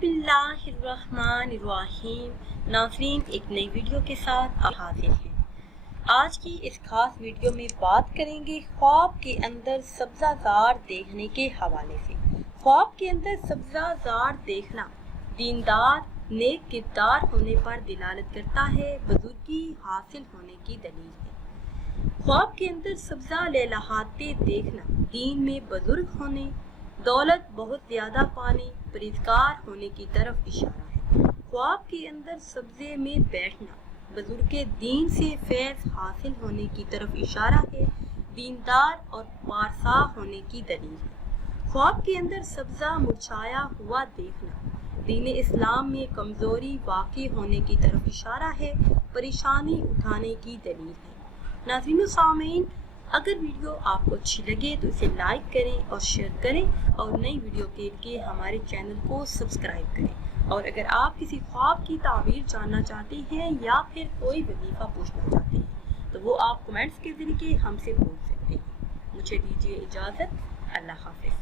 बिस्मिल्लाहिर्रहमानिर्रहीम। नाज़रीन, एक नई वीडियो के साथ आप हाजिर हैं। आज की इस खास वीडियो में बात करेंगे ख्वाब के अंदर सब्ज़ाज़ार देखने के हवाले से। ख्वाब के अंदर सब्ज़ाज़ार देखना दीनदार नेक किरदार होने पर दिलालत करता है, बुजुर्गी हासिल होने की दलील है। ख्वाब के अंदर सब्ज़ा लहलहाते देखना दीन में बुजुर्ग होने, दौलत बहुत ज़्यादा पाने, परहेज़गार होने की तरफ इशारा है। ख्वाब के अंदर सब्ज़े में बैठना बुजुर्ग दीन से फैज़ हासिल होने की तरफ इशारा है, दीनदार और पारसा होने की दलील है। ख्वाब के अंदर सब्ज़ा मुरझाया हुआ देखना दीन इस्लाम में कमज़ोरी वाक़ई होने की तरफ इशारा है, परेशानी उठाने की दलील है। नाज़रीन सामीन, अगर वीडियो आपको अच्छी लगे तो इसे लाइक करें और शेयर करें और नई वीडियो के लिए हमारे चैनल को सब्सक्राइब करें। और अगर आप किसी ख्वाब की ताबीर जानना चाहते हैं या फिर कोई वजीफ़ा पूछना चाहते हैं तो वो आप कमेंट्स के ज़रिए हमसे पूछ सकते हैं। मुझे दीजिए इजाज़त। अल्लाह हाफ़िज़।